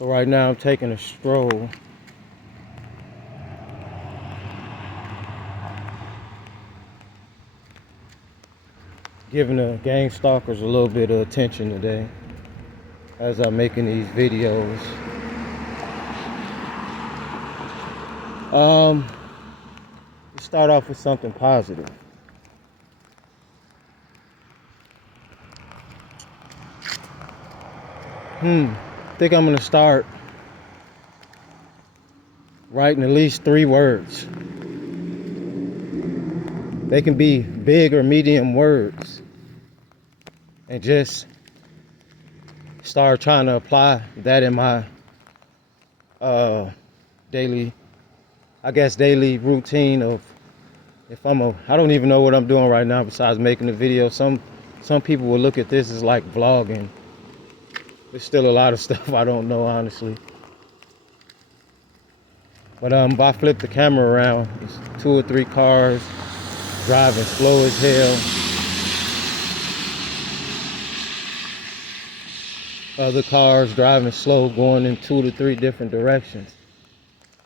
So right now I'm taking a stroll. Giving the gang stalkers a little bit of attention today as I'm making these videos. Let's start off with something positive. I think I'm gonna start writing at least 3 words. They can be big or medium words, and just start trying to apply that in my daily routine of I don't even know what I'm doing right now besides making the video. Some people will look at this as like vlogging. There's still a lot of stuff I don't know, honestly. But if I flip the camera around, it's 2 or 3 cars driving slow as hell. Other cars driving slow, going in 2 to 3 different directions.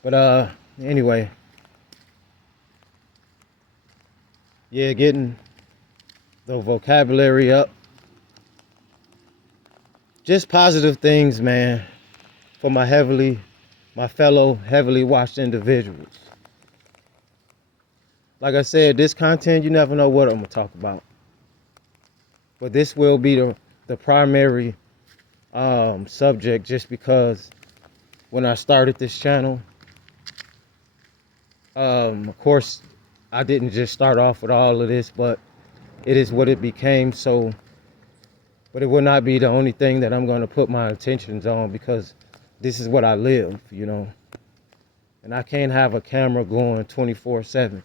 But anyway, yeah, getting the vocabulary up. Just positive things, man, for my fellow heavily watched individuals. Like I said, this content, you never know what I'm gonna talk about. But this will be the primary subject, just because when I started this channel, of course, I didn't just start off with all of this, but it is what it became. But it will not be the only thing that I'm going to put my attentions on, because this is what I live, you know. And I can't have a camera going 24/7.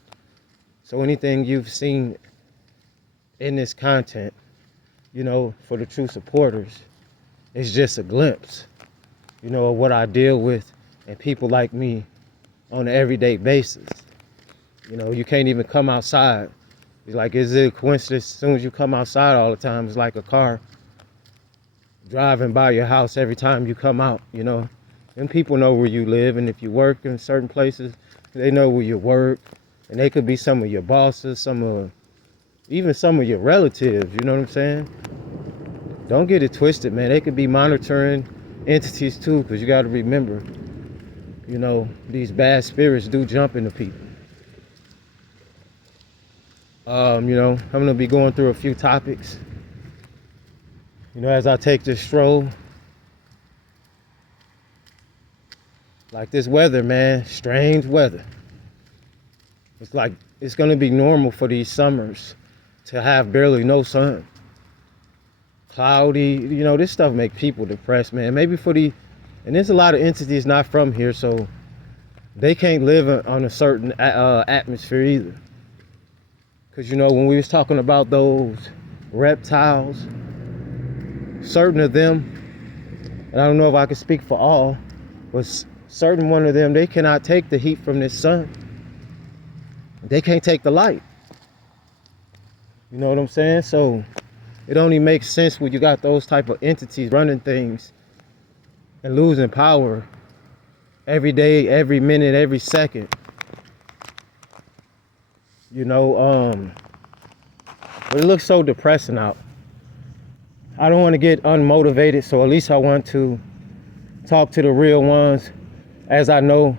So anything you've seen in this content, you know, for the true supporters, it's just a glimpse, you know, of what I deal with and people like me on an everyday basis. You know, you can't even come outside. It's like, is it a coincidence? As soon as you come outside all the time, it's like a car driving by your house every time you come out, you know. And people know where you live, and if you work in certain places, they know where you work. And they could be some of your bosses, even some of your relatives, you know what I'm saying? Don't get it twisted, man. They could be monitoring entities too, because you got to remember, you know, these bad spirits do jump into people. You know, I'm going to be going through a few topics, you know, as I take this stroll. Like this weather, man, strange weather. It's like it's going to be normal for these summers to have barely no sun. Cloudy, you know, this stuff makes people depressed, man. Maybe and there's a lot of entities not from here, so they can't live on a certain atmosphere either. Because, you know, when we was talking about those reptiles, certain of them, and I don't know if I can speak for all, but certain one of them, they cannot take the heat from this sun. They can't take the light. You know what I'm saying? So it only makes sense when you got those type of entities running things and losing power every day, every minute, every second. You know, but it looks so depressing out. I don't want to get unmotivated, so at least I want to talk to the real ones, as I know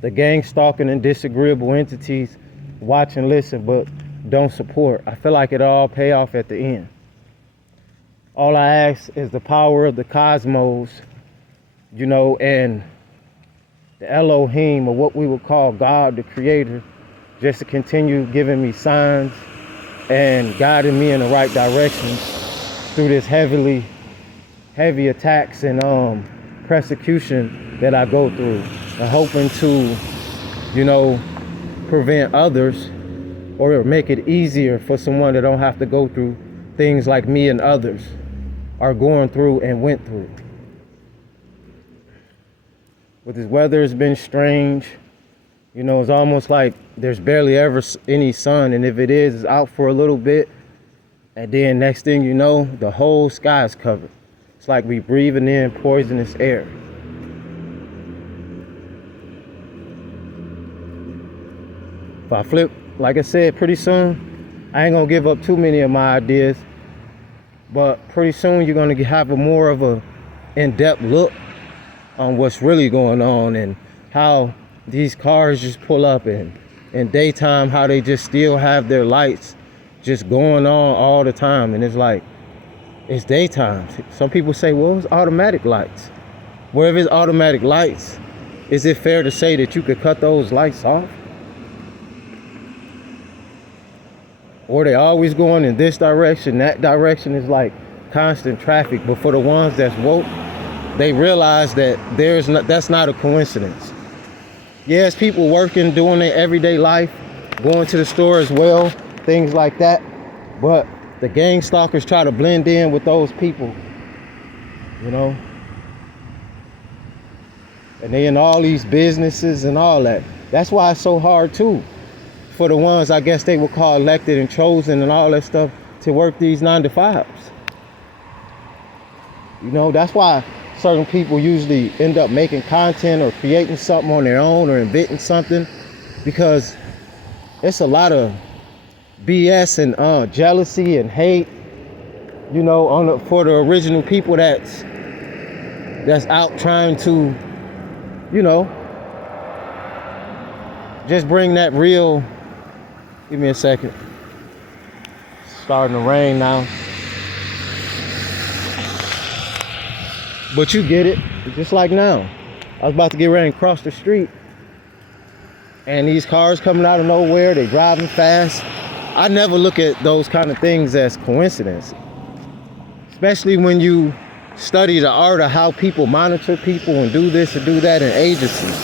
the gang stalking and disagreeable entities watch and listen but don't support. I feel like it all pay off at the end. All I ask is the power of the cosmos, you know, and the Elohim, or what we would call God, the creator, just to continue giving me signs and guiding me in the right direction through this heavy attacks and persecution that I go through, and hoping to, you know, prevent others or make it easier for someone that don't have to go through things like me and others are going through and went through. But this weather has been strange. You know, it's almost like there's barely ever any sun, and if it is, it's out for a little bit, and then next thing you know, the whole sky is covered. It's like we breathing in poisonous air. I flip, like I said, pretty soon, I ain't gonna give up too many of my ideas, but pretty soon you're gonna have a more of a in-depth look on what's really going on and how these cars just pull up and in daytime, how they just still have their lights just going on all the time. And it's like, it's daytime. Some people say, well, it's automatic lights. Well, if it's automatic lights, is it fair to say that you could cut those lights off? Or they always going in this direction, that direction is like constant traffic. But for the ones that's woke, they realize that that's not a coincidence. Yes, people working, doing their everyday life, going to the store as well, things like that. But the gang stalkers try to blend in with those people, you know. And they in all these businesses and all that. That's why it's so hard too, for the ones I guess they would call elected and chosen and all that stuff to work these 9-to-5s. You know, that's why certain people usually end up making content or creating something on their own or inventing something, because it's a lot of BS and jealousy and hate, you know, for the original people that's out trying to, you know, just bring that real. Give me a second. It's starting to rain now. But you get it, just like now. I was about to get ready and cross the street, and these cars coming out of nowhere, they driving fast. I never look at those kind of things as coincidence, especially when you study the art of how people monitor people and do this and do that in agencies.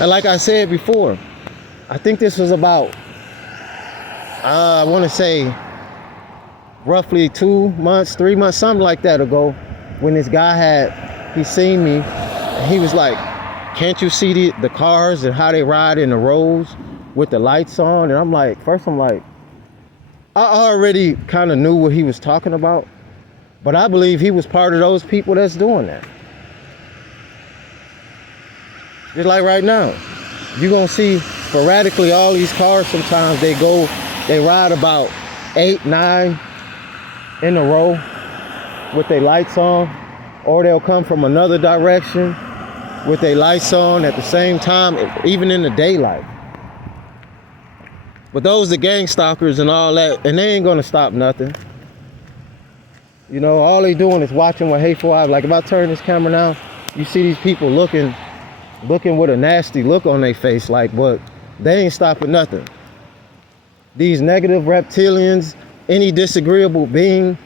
And like I said before, I think this was about, I want to say roughly 2 months, 3 months, something like that ago, when this guy he seen me, and he was like, can't you see the cars and how they ride in the roads with the lights on? And I'm like, I already kind of knew what he was talking about, but I believe he was part of those people that's doing that. Just like right now, you're gonna see sporadically all these cars, sometimes they ride about 8, 9 in a row with their lights on, or they'll come from another direction with their lights on at the same time, even in the daylight. But those are gang stalkers and all that, and they ain't gonna stop nothing. You know, all they doing is watching with hateful eyes. Like if I turn this camera now, you see these people looking with a nasty look on their face, like, but they ain't stopping nothing. These negative reptilians, any disagreeable being,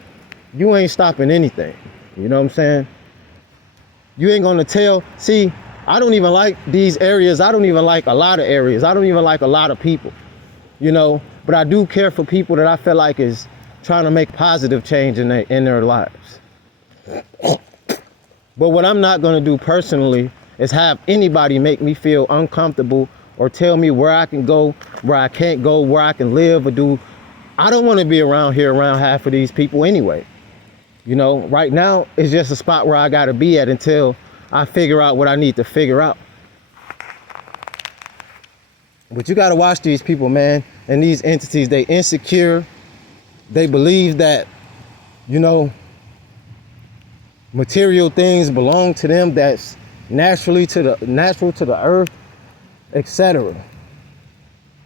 you ain't stopping anything. You know what I'm saying? You ain't gonna tell. See, I don't even like these areas. I don't even like a lot of areas. I don't even like a lot of people, you know, but I do care for people that I feel like is trying to make positive change in their lives. But what I'm not gonna do personally is have anybody make me feel uncomfortable or tell me where I can go, where I can't go, where I can live or do. I don't want to be around half of these people anyway. You know, right now it's just a spot where I gotta be at until I figure out what I need to figure out. But you gotta watch these people, man, and these entities. They insecure. They believe that, you know, material things belong to them. That's natural to the earth, etc.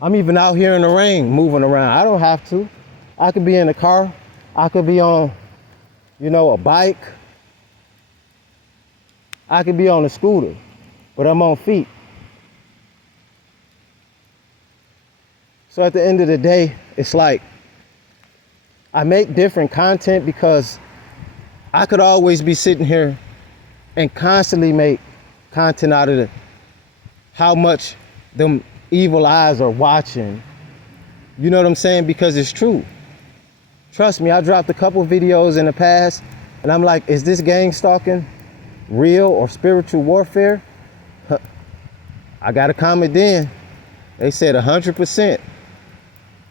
I'm even out here in the rain, moving around. I don't have to. I could be in a car. I could be on, you know, a bike. I could be on a scooter, but I'm on feet. So at the end of the day, it's like I make different content because I could always be sitting here and constantly make content out of how much them evil eyes are watching. You know what I'm saying? Because it's true. Trust me, I dropped a couple videos in the past and I'm like, is this gang stalking real or spiritual warfare? I got a comment then. They said 100%.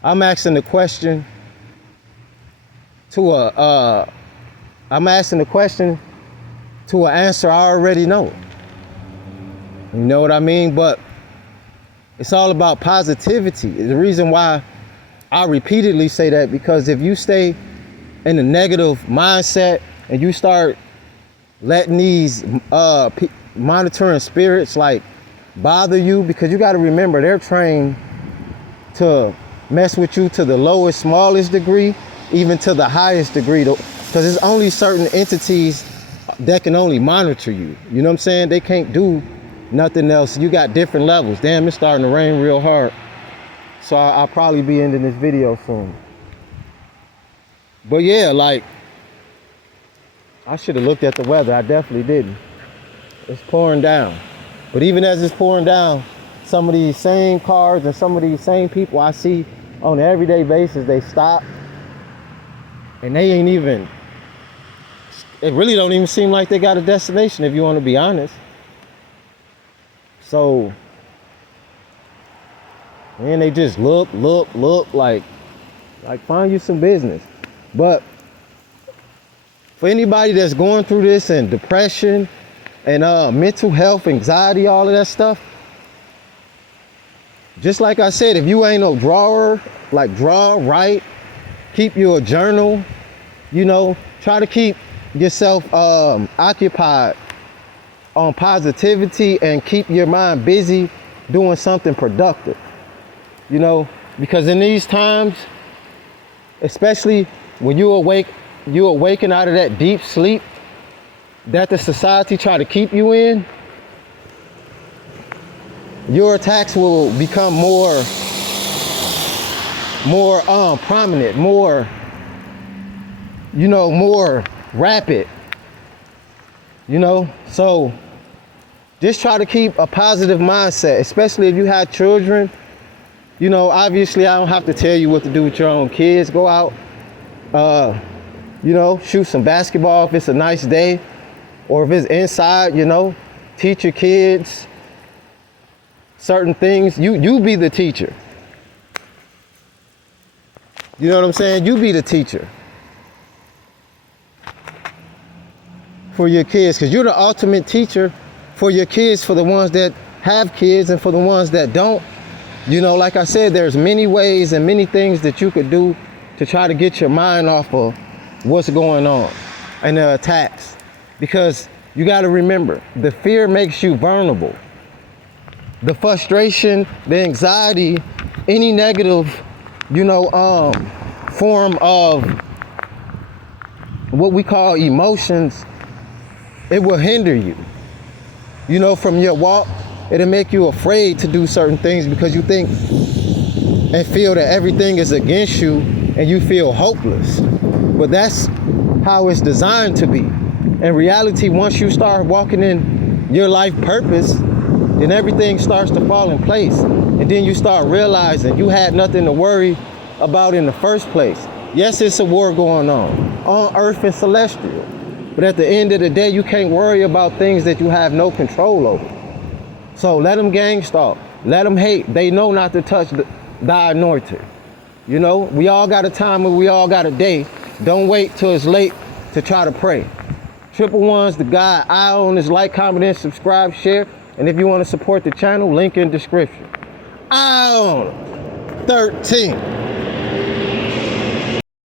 I'm asking the question to an answer I already know. You know what I mean? But It's all about positivity. The reason why I repeatedly say that, because if you stay in a negative mindset and you start letting these monitoring spirits like bother you, because you got to remember they're trained to mess with you to the lowest, smallest degree, even to the highest degree, because there's only certain entities that can only monitor you. You know what I'm saying? They can't do nothing else. You got different levels. Damn, it's starting to rain real hard. So I'll probably be ending this video soon. But yeah, like, I should have looked at the weather. I definitely didn't. It's pouring down. But even as it's pouring down, some of these same cars and some of these same people I see on an everyday basis, they stop and they ain't even, it really don't even seem like they got a destination, if you want to be honest. So, man, they just look like find you some business. But for anybody that's going through this and depression and mental health, anxiety, all of that stuff, just like I said, if you ain't no drawer, like draw, write, keep you a journal, you know, try to keep yourself occupied on positivity and keep your mind busy doing something productive, you know, because in these times, especially when you awaken out of that deep sleep that the society try to keep you in, your attacks will become more prominent, more, you know, more rapid, you know. So just try to keep a positive mindset, especially if you have children. You know, obviously I don't have to tell you what to do with your own kids. Go out, you know, shoot some basketball if it's a nice day, or if it's inside, you know, teach your kids certain things. You be the teacher. You know what I'm saying? You be the teacher for your kids, because you're the ultimate teacher for your kids, for the ones that have kids and for the ones that don't. You know, like I said, there's many ways and many things that you could do to try to get your mind off of what's going on and the attacks. Because you got to remember, the fear makes you vulnerable. The frustration, the anxiety, any negative, you know, form of what we call emotions, it will hinder you, you know, from your walk. It'll make you afraid to do certain things because you think and feel that everything is against you and you feel hopeless. But that's how it's designed to be. In reality, once you start walking in your life purpose, then everything starts to fall in place. And then you start realizing you had nothing to worry about in the first place. Yes, it's a war going on earth and celestial. But at the end of the day, you can't worry about things that you have no control over. So let them gang stalk, let them hate. They know not to touch thy anointed. You know, we all got a time and we all got a day. Don't wait till it's late to try to pray. 111's the guy. I own is like, comment, and subscribe, share. And if you want to support the channel, link in description. I own 13.